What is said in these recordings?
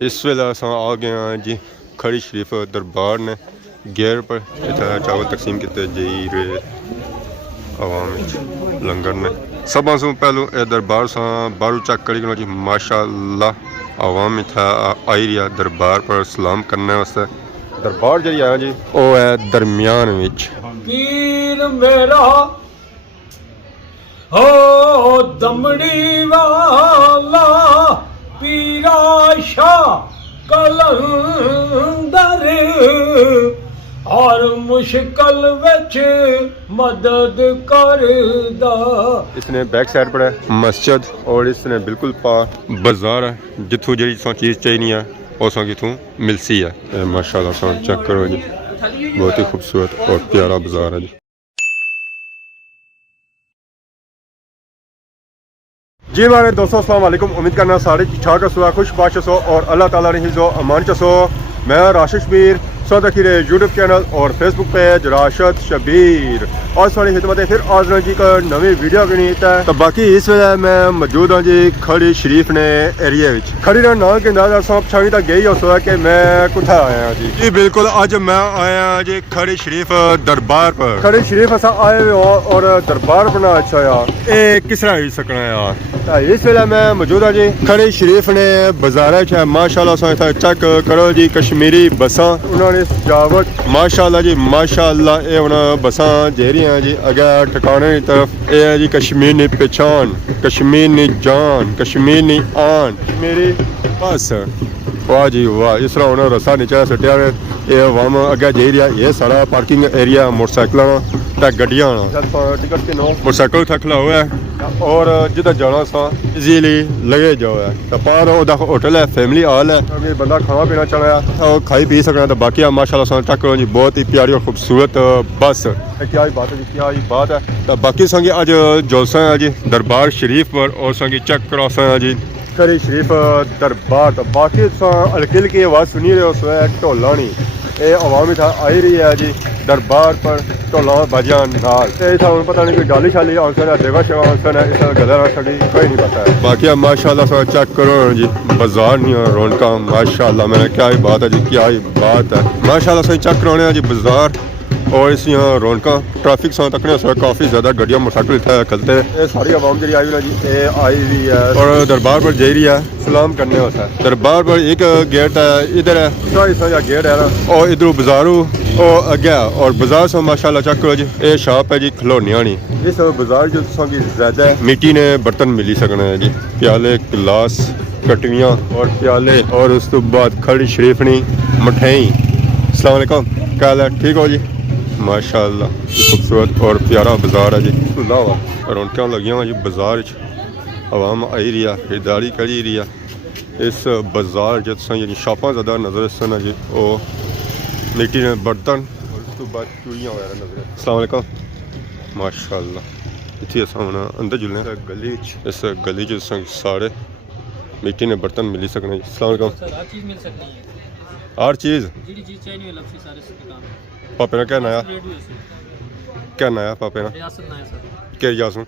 इस वेले असां आ गए हैं जी खड़ी शरीफ दरबार ने गेयर पर इतना चावल तकसीम किए जी आवाम लंगर ने सब सू पहलू ए दरबार सा बारू चेक करी जी माशाअल्लाह आवाम इतना आई रही है दरबार पर सलाम करने वास्ते। दरबार जी है जी वो है दरमियान विच पीर मेरा हो दमड़ी वाला पीरा शाह कलंदर और मुश्किल विच मदद करदा। इसने बैक साइड पर है मस्जिद और इसने बिल्कुल पा बाजार है जिथों जी चीज़ चाहिए है उस कितों मिलसी है। माशाल्लाह चेक करो जी बहुत ही खूबसूरत और प्यारा बाजार है जी। जी हमारे दोस्तों अस्सलाम वालेकुम, उम्मीद करना सारे ठीक ठाक हो खुश बाश हो और अल्लाह ताला ने हिज़्ज़ो अमान चसो। मैं राशिद शबीर सौदा खीरे यूट्यूब चैनल और फेसबुक पेज राशिद शबीर और सारी खिदमत फिर आज जी का नवी वीडियो गणित है। तो बाकी इस वे मैं मौजूद हाँ जी खड़ी शरीफ ने एरिया खड़ी ना नाम के अंदाजा सब छवि तक गई हो कि मैं कुथा आया जी। जी बिल्कुल अज मैं आया जी खड़ी शरीफ दरबार पर। खड़ी शरीफ असा आए हुए हो और दरबार बना अच्छा यार ये किस तरह हो सकना यार। इस वेले मैं मौजूद हाँ जी खड़ी शरीफ ने बाजार माशाल्लाह चेक करो जी कश्मीरी बसा उन्होंने सजावट माशाल्लाह जी माशाल्लाह ये हुण बसां जेरियां जी अगे ठिकाने की तरफ ये है जी कश्मीर नी पहचान कश्मीर नी जान कश्मीर नी आन मेरी बस वाह जी वाह। इस तरह उन्होंने रस्सा नीचे सटिया ये वम अगे जे रहा ये सारा पार्किंग एरिया मोटरसाइकिल गड्डियां टिकट के नो मोटरसाइकिल थकला हुआ है और जिधर जाना सा इजीली लगे जाओ है। तो पार होटल है फैमिली हॉल है बंदा खाना पीना चला है खाई पी सकना। तो बाकी माशाल्लाह चेक करो जी बहुत ही प्यारी और खूबसूरत बस क्या ही बात है जी क्या ही बात है। तो बाकी संगी अज जोसा है जी दरबार शरीफ पर और संगी चेक करो है जी खड़ी शरीफ दरबार। तो बाकी हल्की की आवाज़ सुनी रहे हो ढोलानी ये आवाम था आई रही है जी दरबार पर ढोला बजिया नाल हम पता नहीं कोई डाली शाली आंसर है देवा शेवा आंसर है इस गलत साड़ी कोई नहीं पता है। बाकी माशाल्लाह चेक करो जी बाजार नहीं रौनक माशाल्लाह मैंने क्या ही बात है जी क्या ही बात है माशाल्लाह से चेक करवाने जी बाजार और इस यहाँ रौनक ट्रैफिक से तकने काफ़ी ज़्यादा गड्डियाँ मोटरसाइकिल इतना चलते हैं। सारी आवाम जी आई हुई जी ये आई हुई है और दरबार पर जा रही है सलाम करने होता है। दरबार पर एक गेट है इधर है दूसरा गेट है ना और इधर बाजारू और अगे और बाजार से माशाल्लाह चेक करो जी ये शॉप है जी खिलौनियां इस बाजार जो ज़्यादा मिट्टी ने बर्तन मिली सकना है जी प्याले गिलास कटवियाँ और प्याले और उस तो बाद खड़ी शरीफनी मठियाई। अस्सलाम वालेकुम क्या हाल है ठीक हो जी माशाल्लाह खूबसूरत और प्यारा बाजार है जी रौनक लगी हुआ जी बाजार आवाम आई रही है खरीदारी करी रही है। इस बाजार जो शॉपां ज़्यादा नज़र सन जी वो मिट्टी ने बर्तन और उस तो बाद चूड़ियाँ वगैरह नजर। अस्सलाम वालेकुम माशाल्लाह इतने अस हम अंदर जुलने गली इस गली सारे मिट्टी ने बर्तन मिली सकने। अस्सलाम वालेकुम हर चीज़ पापे ना क्या नया पापे ना क्या रियासत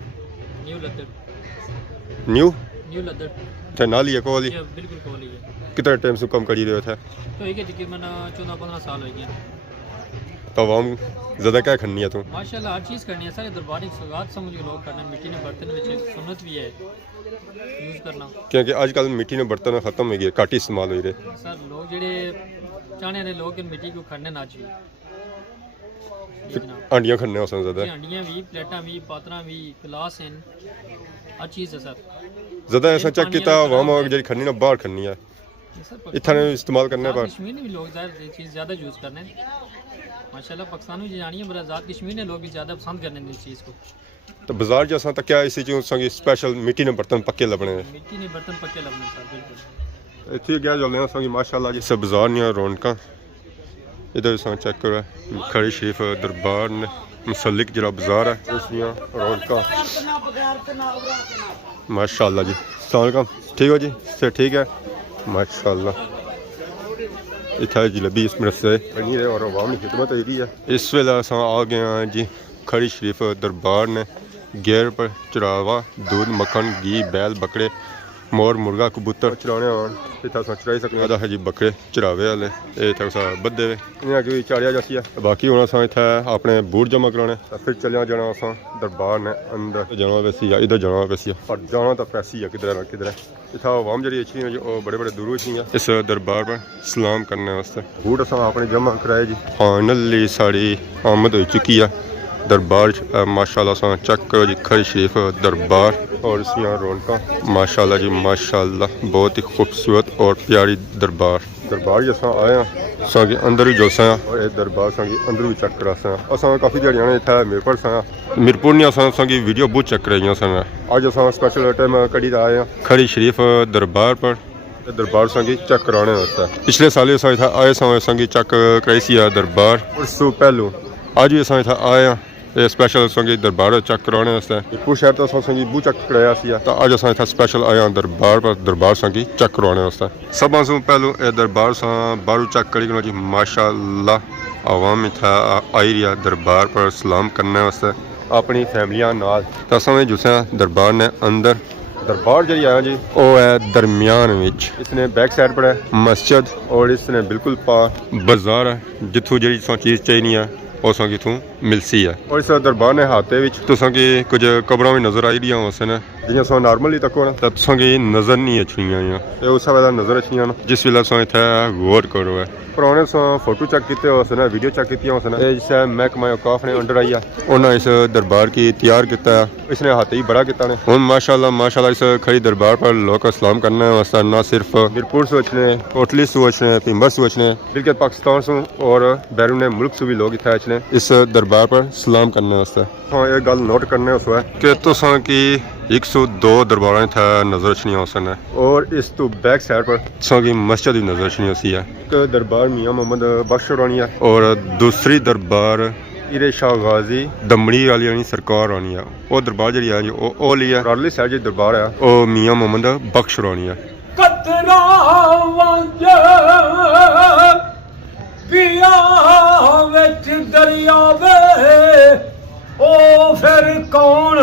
न्यू थे ना लिया को वाली कितने टाइम से कम करी रहे थे तो आवाम ज़्यादा क्या खन्नी है तू माशाल्लाह हर चीज़ करनी है सारे दरबारी सौगात समझ के लोग करना मिट्टी ने बर्तन में सुन्नत भी है यूज़ करना क्योंकि आजकल मिट्टी ने बर्तन खत्म हो गए घट इस्तेमाल हो रहे सर लोग जेडे चाहने वाले लोग मिट्टी को खड़ने ना चाहिए हांडियां खन्ने उस ज़्यादा हांडियां भी प्लेटां भी पात्रा भी गिलास हैं हर चीज़ है सर ज़्यादा ऐसा चेक किया आवाम जी खन्नी ना बाहर खन्नी है इतना इस्तेमाल करने पर कश्मीर में भी लोग चीज़ ज़्यादा यूज़ करने माशाल्लाह पाकिस्तान में जानी है आज़ाद कश्मीर ने लोग भी ज़्यादा पसंद करने इस चीज़ को। तो बाजार जैसा तो क्या इसी चीज़ संगी स्पेशल मिट्टी ने बर्तन पक्के लबने मिट्टी ने बर्तन पक्के लबने सर बिल्कुल इतने क्या चलते हैं संगी माशाल्लाह जी सब बाजार नहीं रौनक इधर चेक करो खड़ी शरीफ दरबार ने मुसलिक जरा बाजार है उसमें रौनक माशाल्लाह जी। अस्सलाम वालेकुम ठीक हो जी से ठीक है माशाल्लाह इतना जलेबी इसमें रस्से बनी रहे और आवाम की खिदमत हो रही है। इस वेले अस आ गए हैं जी खड़ी शरीफ दरबार ने गेयर पर चढ़ावा दूध मक्खन घी बैल बकरे मोर मुर्गा कबूतर चराने आन इत्थै अस चराई सकने आं जी बकरे चरावे वाले इत्थै अस बद्धे इ'यां कि चाड़िया जासी है बाकी हून अस इत्थै अपने बूट जमा कराने फिर चलिया जाना अस दरबार ने अंदर जाना वैसी है इधर जाना वैसी है पर जाना तो पैसी है किधर ना किधर इत्थै आवाम जी अच्छी है जो बड़े बड़े दूरों अच्छी है इस दरबार पर सलाम करने वास्ते बूट अस अपने जमा कराए जी फाइनली साड़ी आमद हो चुकी है दरबार माशाल्लाह सा चेक करो जी खरी शरीफ दरबार और इसमें रौनक माशाल्लाह जी माशाल्लाह बहुत ही खूबसूरत और प्यारी दरबार जैसा आए हैं असां अंदर ही जोसा और ये दरबार असां अंदर भी चेक करा असां काफ़ी दिहाड़ियां ने इत्थै मीरपुर ने असां वीडियो बहुत चेक कराइयां सन अज असां स्पेशल टाइम कड़ी आए हैं खरी शरीफ दरबार पर दरबार संगी चेक कराने वास्ते पिछले साल असां इत्थै आए संगी चेक कराई सी दरबार उस पहलू अज भी असां इत्थै आए हैं स्पेशल संगी दरबार चेक कराने वास्ते मीरपुर शहर तो असां संगी बू चेक कराया सी तो अज असां इत्थै स्पेशल आए हैं दरबार पर दरबार संगी चेक करवाने वास्ते सब असूं पहलू ये दरबार सां बाहरों चेक करी जी माशाल्लाह आवाम इत्थै आई रही है दरबार पर सलाम करने वास्ते अपनी फैमिलियां नाल तो असां जुस्से दरबार ने अंदर दरबार जी आया जी वो है दरमियान विच इसने बैक साइड पर है मस्जिद और इसने बिल्कुल पास बाजार है जिथों जी चीज़ चाहिए है उस इतों मिलसी है और इस दरबार ने हाथे तुसा की कुछ कबरां भी नज़र आई दियां उस जियां सो नॉर्मली तको तो तुसा की नज़र नहीं अच्छियां उस वेला नज़र अच्छियां जिस वेले सो इत्थै गौर करो है पुराने सो फोटो चेक किए उसने वीडियो चेक की जिस महकमा औकाफ ने अंडर आई है उन्हें इस दरबार की तैयार किया इसने हाथ ही बड़ा किया हूँ माशाल्लाह इस खड़ी दरबार पर लोग सलाम करने वास्ते ना सिर्फ मीरपुर सोचने कोटली सोचने भींबर सोचने बल्कि पाकिस्तान से और बैरून मुल्क से भी लोग इतना अच्छे इस दरबार पर सलाम करने वास्ते हाँ ये गल नोट करने उस है कि तुसा की 102 दरबार इतना नजर अच्छियां उस और इस तो बैक साइड पर तुसा की मस्जिद भी नजर अच्छी उसी है एक दरबार मियाँ मोहम्मद बख्श रानी है और दूसरी दरबार इरे शाह गाजी दमड़ी वाली यानी सरकार रानी है वो दरबार जी है जी वो ली है राली साइड जी दरबार है वो मियाँ मोहम्मद बख्श रानी है कतरा पिया विच दरियावे ओ फिर कौन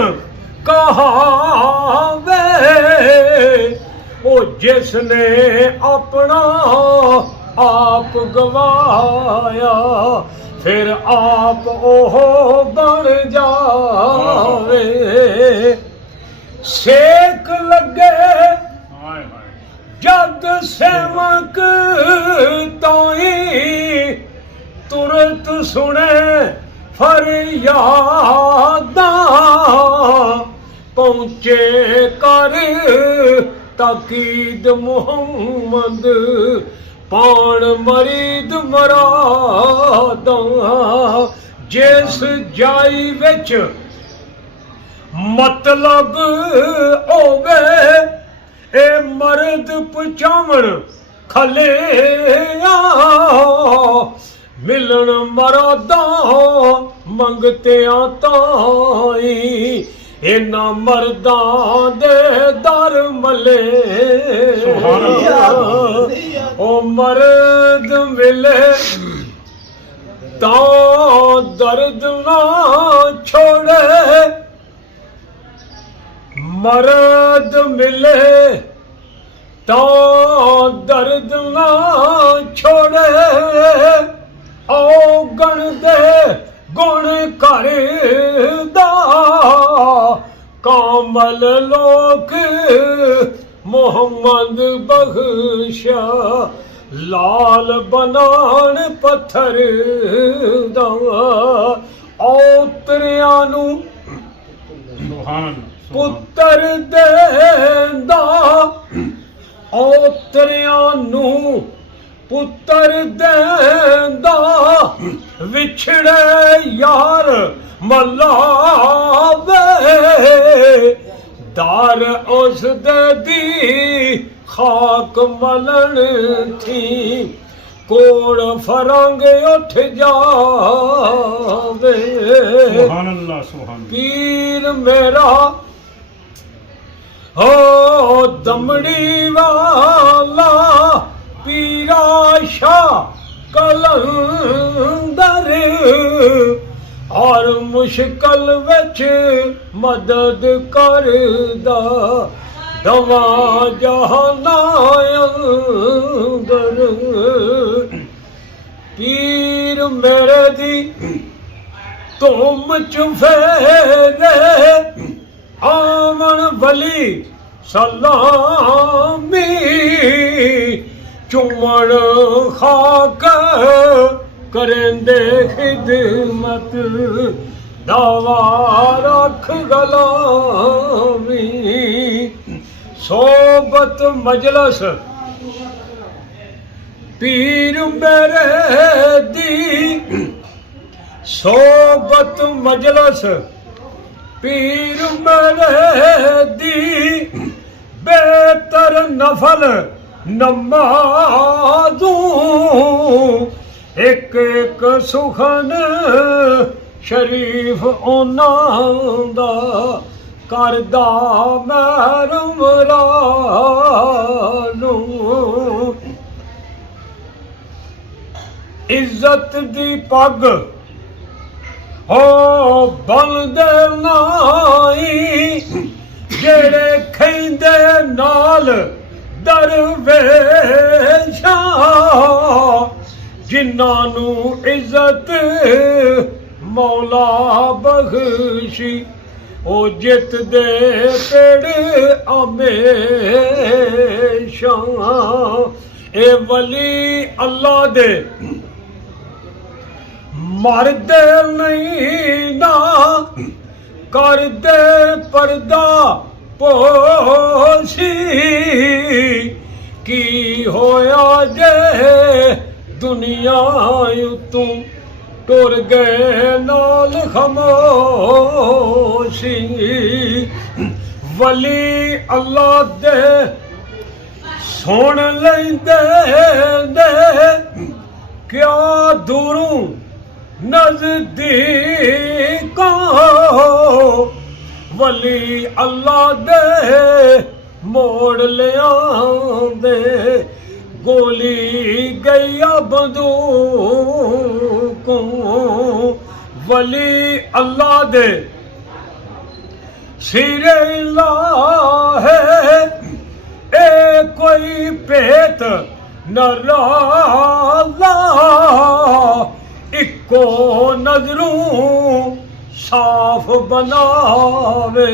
कहावे ओ जिसने अपना आप गवाया फिर आप ओह बन जावे सेक लगे जद सेवक ताई तुरंत सुने फरियादां पहुँचे कर ताकीद मुहम्मद पान मरीद मरादां जिस जाई विच मतलब होवे ए मर्द पहुँचावन खले मिलन मरादा मंगतियां ताई इन्हां मर्दां दे दर मले ओ मर्द मिले तां दर्द ना छोड़े मर्द मिले तो दर्द ना छोड़े ओ गण दे गुण करदा कामल लोक मोहम्मद बख्शा लाल बनान पत्थर दा औतरियां नू पुत्तर देंदा औतरियां नू पुत्तर देंदा विछड़े यार मलावे दार उस दे दी खाक मलन थी कोड़ फरंग उठ जावे पीर मेरा हो दमड़ी वाला पीरा शाह कलंदर और मुश्किल विच मदद करदा ਦਵਾ ਜਹਾਨਾਂ ਅੰਦਰ ਪੀਰ ਮੇਰੇ ਦੀ ਧੁੰਮ ਚ ਫੇਰੇ ਆਵਣ ਵਲੀ ਸਲਾਮੀ ਚੁੰਮਣ ਖਾਕ ਕਰੇਂਦੇ ਖਿਦਮਤ ਦਾਵਾ ਰੱਖ ਗਲਾਮੀ ਸੋਬਤ ਮਜਲਸ ਪੀਰ ਮੇਰੇ ਦੀ ਸੋਬਤ ਮਜਲਸ ਪੀਰ ਮੇਰੇ ਦੀ ਬੇਤਰ ਨਫਲ ਨਮਾਜ਼ੂ ਇੱਕ ਇੱਕ ਸੁਖਨ ਸ਼ਰੀਫ ਉਹਨਾਂ ਦਾ ਕਰਦਾ ਮਹਿਰਮ ਨੂੰ ਇੱਜ਼ਤ ਦੀ ਪੱਗ ਹੋ ਬੰਦੇ ਨਾਈ ਜਿਹੜੇ ਖੈਂਦੇ ਨਾਲ ਦਰਵੇਸ਼ਾਂ ਜਿਨ੍ਹਾਂ ਨੂੰ ਇੱਜ਼ਤ ਮੌਲਾ ਬਖਸ਼ੀ ਉਹ ਜਿੱਤਦੇ ਪੇੜ ਹਮੇਸ਼ਾ ਇਹ ਵਲੀ ਅੱਲਾ ਦੇ ਮਰਦੇ ਨਹੀਂ ਨਾ ਕਰਦੇ ਪਰਦਾ ਪੋਸ਼ੀ ਕੀ ਹੋਇਆ ਜੇ ਦੁਨੀਆ ਉਤੋਂ ਟੁਰ ਗਏ ਨਾਲ ਖਮੋਸ਼ੀ ਵਲੀ ਅੱਲਾ ਦੇ ਸੁਣ ਲੈਂਦੇ ਨੇ ਕਿਆ ਦੂਰੋਂ ਨਜ਼ਦੀਕਾਂ ਵਲੀ ਅੱਲਾ ਦੇ ਮੋੜ ਲਿਆਂਦੇ ਗੋਲੀ ਗਈਆ ਬੰਦੂਕੋਂ ਵਲੀ ਅੱਲਾ ਦੇ ਸਿਰੇ ਲਾਹੇ ਇਹ ਕੋਈ ਭੇਤ ਨਰਾਲਾ ਇੱਕੋ ਨਜ਼ਰੋਂ ਸਾਫ ਬਣਾਵੇ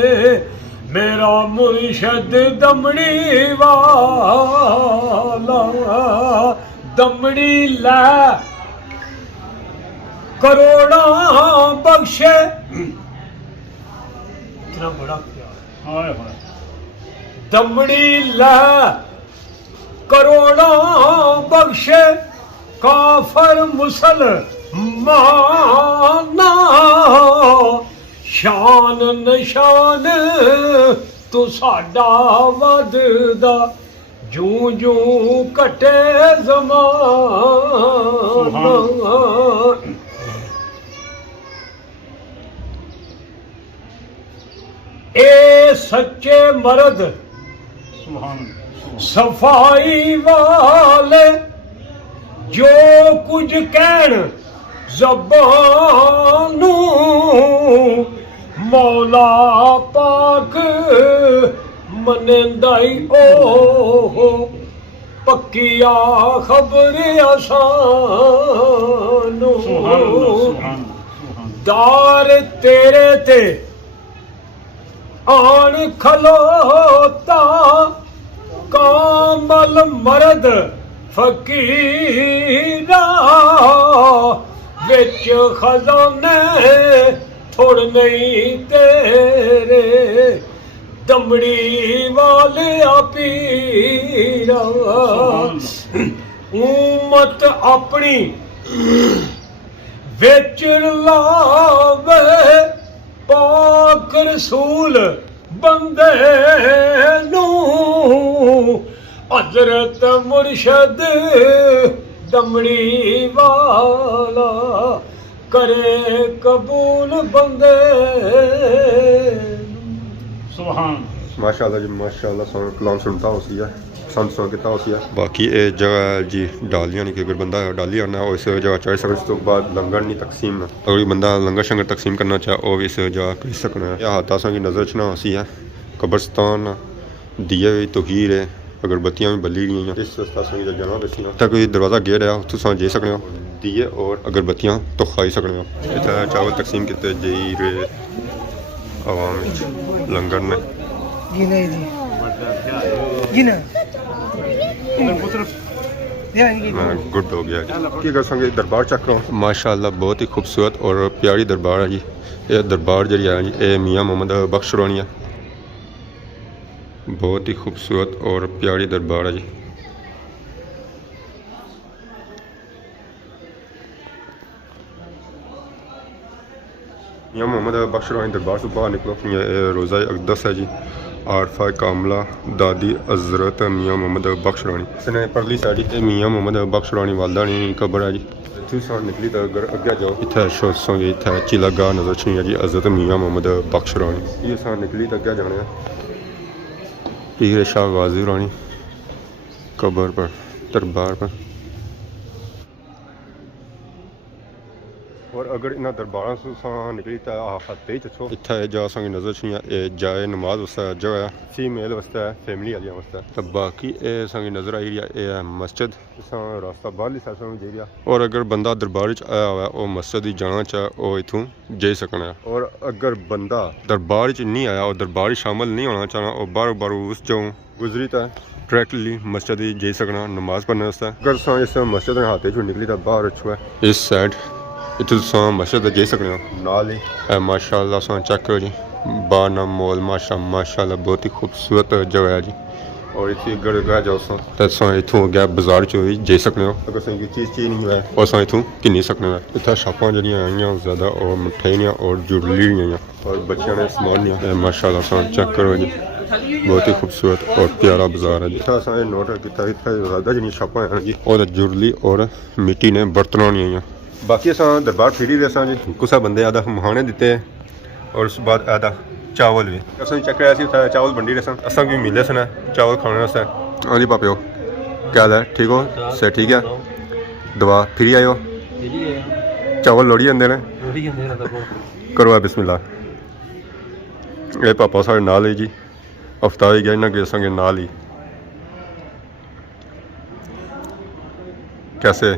ਮੇਰਾ ਮੁਰਸ਼ਦ ਦਮੜੀ ਵਾਲਾ ਦਮੜੀ ਲੈ ਕਰੋੜਾਂ ਬਖਸ਼ੇ ਕਿੰਨਾ ਬੜਾ ਪਿਆਰ ਹਾਏ ਹਾਏ ਦਮੜੀ ਲੈ ਕਰੋੜਾਂ ਬਖਸ਼ੇ ਕਾਫਰ ਮੁਸਲਮਾਨਾ ਸ਼ਾਨ ਨਿਸ਼ਾਨ ਤੂੰ ਸਾਡਾ ਵਧਦਾ ਜੂੰ ਜੂੰ ਘਟੇ ਜ਼ਮਾਨਾ ਇਹ ਸੱਚੇ ਮਰਦ ਸਫਾਈ ਵਾਲੇ ਜੋ ਕੁਝ ਕਹਿਣ ਜ਼ਬਾਨ ਨੂੰ ਮੌਲਾ ਪਾਕ ਮੰਨਦਾ ਹੀ ਉਹ ਪੱਕੀਆ ਖਬਰ ਆਸਾਨੂੰ ਦਾਰ ਤੇਰੇ ਤੇ ਆਣ ਖਲੋਤਾ ਕਾਮਲ ਮਰਦ ਫਕੀਰਾ ਵਿੱਚ ਖਜ਼ਾਨੇ ਥੋੜ ਨਹੀਂ ਤੇਰੇ ਦਮੜੀ ਵਾਲਿਆ ਪੀਰਾ ਉਮਤ ਆਪਣੀ ਵਿੱਚ ਲਾਵੇ ਪਾਕ ਰਸੂਲ ਬੰਦੇ ਨੂੰ ਹਜ਼ਰਤ ਮੁਰਸ਼ਦ ਦਮੜੀ ਵਾਲਾ करे कबूल बंदे सुभान माशाल्लाह जी माशाल्लाह सोना कलाम सुनता होसी है संत सुन किता होसी है बाकी ये जगह जी डालियां नहीं कि अगर बंदा डाली आना हो इस जगह चाहे सकते तो बाद लंगर नहीं तकसीम अगर बंदा लंगर शंगर तकसीम करना चाहे वो भी इस जगह कर सकना है या हादसा की नज़र च ना होसी है कब्रस्तान दिए भी तोहीर है अगरबत्तियां भी बली गई इस सत्संग दा जाना दस्सियां तक कोई दरवाज़ा गेट है उत्थों तुस जाई सकने हो दिए और अगरबत्तियां तो खाई सकने हो इत्थै चावल तकसीम किते जई आवाम लंगर में मैं गुड हो गया की कर संगे दरबार चेक करो माशाअल्लाह बहुत ही खूबसूरत और प्यारी दरबार है जी ये दरबार जी है जी ये मियाँ मोहम्मद बख्श रोनी है बहुत ही खूबसूरत और प्यारी दरबार है जी मियाँ मोहम्मद बख्श रोनी दरबार से बाहर निकलो ये रोज़ा अक़दस है जी आरफा कामला दादी हज़रत मियाँ मोहम्मद बख्श रोनी इसने परली साइड मियाँ मोहम्मद बख्श रोनी वालदा नी कब्र है जी इत्थों निकली तो अगर अग्गे जाओ इत्थै शोसोंगे इत्थै चिला गाह नजर छी है जी हज़रत मियाँ मोहम्मद बख्श रोनी ये सा निकली तो अग्गे जाने पीर शाह गाजी रोनी कब्र पर दरबार पर और अगर इन्होंने दरबार से निकली तो हत्ते चो इतना जा संग नजर छी जाए नमाज वास्ते जगह है फीमेल वास्ते फैमिली वाले वास्ते तो बाकी ये संग नजर आई रही है मस्जिद रास्ता बाहरली साइड से जाई रहा और अगर बंदा दरबार आया हुआ वो मस्जिद ही जाना चाहे वो इतों जाई सकना है और अगर बंदा दरबार नहीं आया और दरबार शामिल नहीं होना चाहना और बार बार उस जो गुजरी तो डायरेक्टली मस्जिद ही जाई सकना नमाज पढ़ने वास्ते अगर इस मस्जिद हाथे चो निकली तो बाहर अच्छा है इस साइड इतने मस्जिद जाई सकते हो नाल ही माशाअल्लाह चेक करो जी बाना मॉल माशाअल्लाह बहुत ही खूबसूरत जगह है जी और इतनी अगर गए जाओ तो इतों अगर बाजार चो भी जाई सकते हो अगर कोई चीज़ नहीं है और इतों किन्नी सकते हो इतना शापां जी आई ज़्यादा और मिठाइयाँ और जुड़ली आई और बच्चों ने समान लिया माशाअल्लाह चेक करो जी बहुत ही खूबसूरत और प्यारा बाजार है जी इतना नोट किया इतना ज़्यादा जी शापां हैं जी और जुड़ली और मिट्टी ने बर्तनों नहीं आई बाकी अस दरबार फिरी रहे जी कुछ बंदे आदा मखाने दिते और उस बाद आदा चावल भी असं चेक कराया चावल बंडी रहे असा भी मिले सन चावल खाने वास्ते हाँ जी पापियो क्या हाल है ठीक हो से ठीक है दवा फिरी आयो चावल लोड़ी जाते हैं करो बिस्मिल्लाह ये पापा साढ़े नाल ही जी हफ्ता ही गया इन्हें गए संगे नाल ही कैसे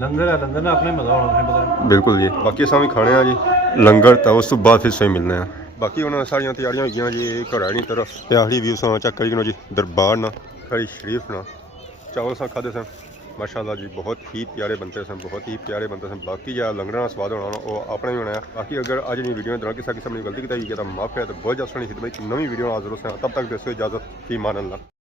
लंगर है लंगर ना अपने मजा होना पता बिल्कुल जी बाकी असा भी खाने जी लंगर तो उस तो बाद फिर सही मिलने हैं बाकी उन्होंने सारिया तैयारियां हो गई जी घर नहीं तरफ आखिरी व्यू चेक करी जी दरबार ना खड़ी शरीफ ना चावल सा खाते सन माशाअल्लाह जी बहुत ही प्यारे बनते सन बहुत ही प्यारे बनते सन बाकी जो लंगर का स्वाद होना वो अपना ही होना है बाकी अगर अज नहीं वीडियो दौरान किसी किस्म की गलती की तो माफ है तो बहुत जल्द सुनी थी नवी वीडियो हाजिर हो तब तक दसो इजाजत फी मान अल्लाह।